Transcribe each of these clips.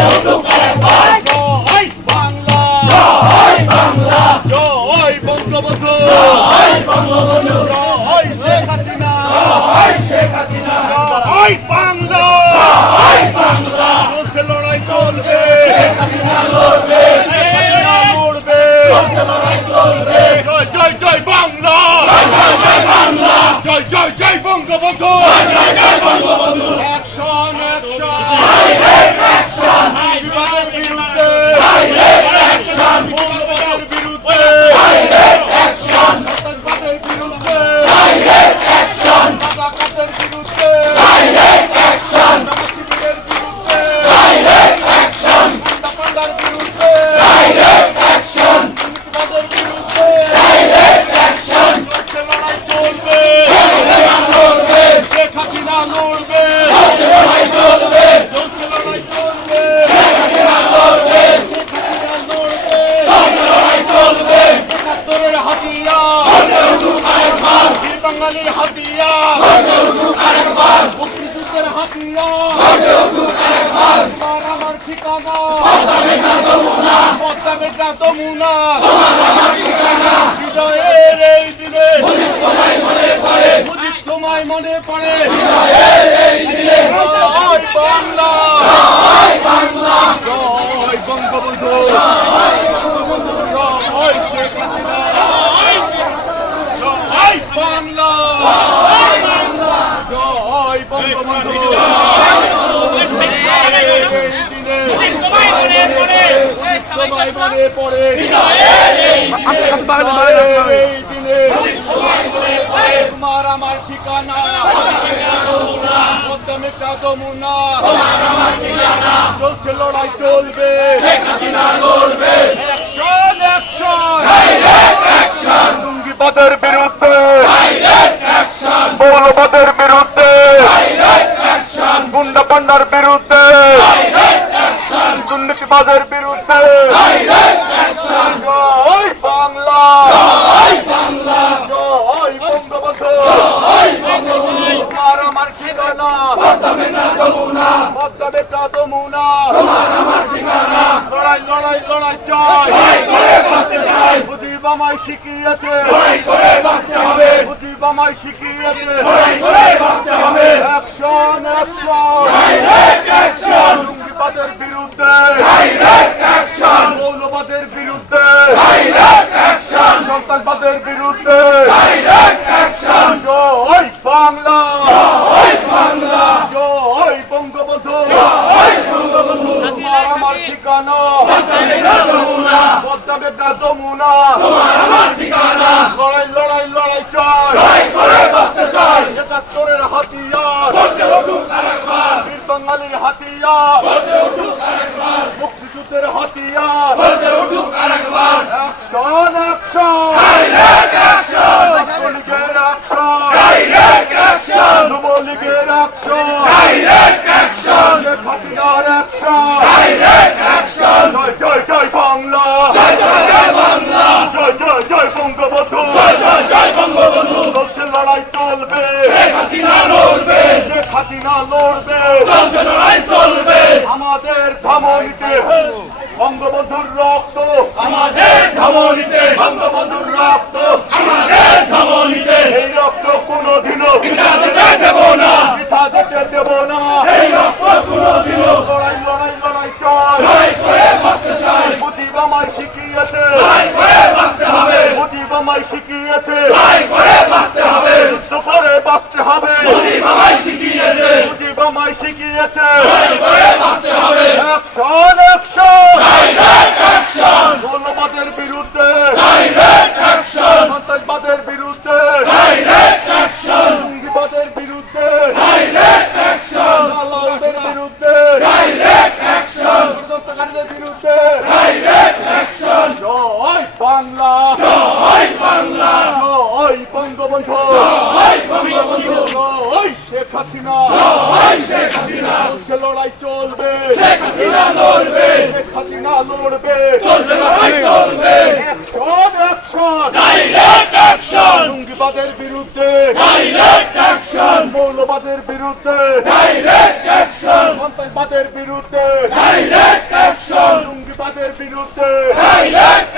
no. Padma মেঘনা যমুনা এই দিনে মুজিব তোমায় মনে পড়ে জয় বাংলা জয় বঙ্গবন্ধু জয় শেখ হাসিনা জয় বাংলা জয় বঙ্গবন্ধু এই দিনে মুজিব তোমায় মনে পড়ে। এই দিনে তোমার আমার ঠিকানা। পদ্মা মেঘনা যমুনা। চলছে লড়াই চলবে। অ্যাকশন অ্যাকশন জঙ্গিবাদের বিরুদ্ধে মৌলবাদের বিরুদ্ধে গুন্ডা পান্ডার বিরুদ্ধে দুর্নীতিবাদের বিরুদ্ধে জয় বাংলা জয় বঙ্গবন্ধু তোমার আমার ঠিকানা পদ্মা মেঘনা যমুনা। লড়াই লড়াই লড়াই চাই। মুজিব আমায় শিখিয়েছে। মুজিব আমায় শিখিয়েছে। অ্যাকশন অ্যাকশন জঙ্গিবাদের বিরুদ্ধে। মৌলবাদের বিরুদ্ধে। সন্ত্রাসবাদের বিরুদ্ধে জয় বাংলা জয় বঙ্গবন্ধু আমার ঠিকানা। যমুনা। লড়াই লড়াই লড়াই চাই। একাত্তরের হাতিয়ার। বীর বাঙালির হাতিয়ার। মুক্তিযুদ্ধের হাতিয়ার। Action action. হাসিনার অ্যাকশন জয় জয় জয় বাংলা। জয় জয় জয় বঙ্গবন্ধু চলছে লড়াই চলবে শেখ হাসিনা লড়বে আমাদের ধমনীতে বঙ্গবন্ধুর রক্ত আমাদের ধমনীতে বঙ্গবন্ধুর রক্ত আমাদের ধমনীতে এই রক্ত কোনোদিনও পিতা দিতে দেব না পিঠা দিতে দেব না এই রক্ত কোনোদিনও লড়াই লড়াই লড়াই চল লড়াই করে বাঁচতে চাই মুজিব আমায় শিখিয়েছে। মুজিব আমায় শিখিয়েছে। যুদ্ধ করে বাঁচতে হবে। মুজিব আমায় শিখিয়েছে। মুজিব আমায় শিখিয়েছে লড়াই করে বাঁচতে হবে অ্যাকশন অ্যাকশন ডাইরেক্ট অ্যাকশন মৌলবাদের বিরুদ্ধে ডাইরেক্ট অ্যাকশন সন্ত্রাসবাদের বিরুদ্ধে ডাইরেক্ট অ্যাকশন জঙ্গিবাদের বিরুদ্ধে ডাইরেক্ট অ্যাকশন দালালদের বিরুদ্ধে ডাইরেক্ট অ্যাকশন ষড়যন্ত্রকারীদের বিরুদ্ধে ডাইরেক্ট অ্যাকশন জয় বাংলা। জয় বাংলা। জয় বঙ্গবন্ধু। জয় বঙ্গবন্ধু। জয় শেখ হাসিনা। জয় শেখ হাসিনা। চলছে লড়াই চলবে। শেখ হাসিনা লড়বে। শেখ হাসিনা লড়বে। চলছে লড়াই চলবে। অ্যাকশন অ্যাকশন ডাইরেক্ট অ্যাকশন জঙ্গিবাদের বিরুদ্ধে। ডাইরেক্ট অ্যাকশন মৌলবাদের বিরুদ্ধে। ডাইরেক্ট অ্যাকশন সন্ত্রাসবাদের বিরুদ্ধে। ডাইরেক্ট অ্যাকশন জঙ্গিবাদের বিরুদ্ধে। ডাইরেক্ট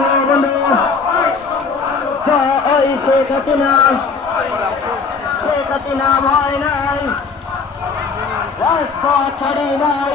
বঙ্গবন্ধু জয় শেখ হাসিনা শেখ হাসিনা ভয় নাই রাজপথ নাই।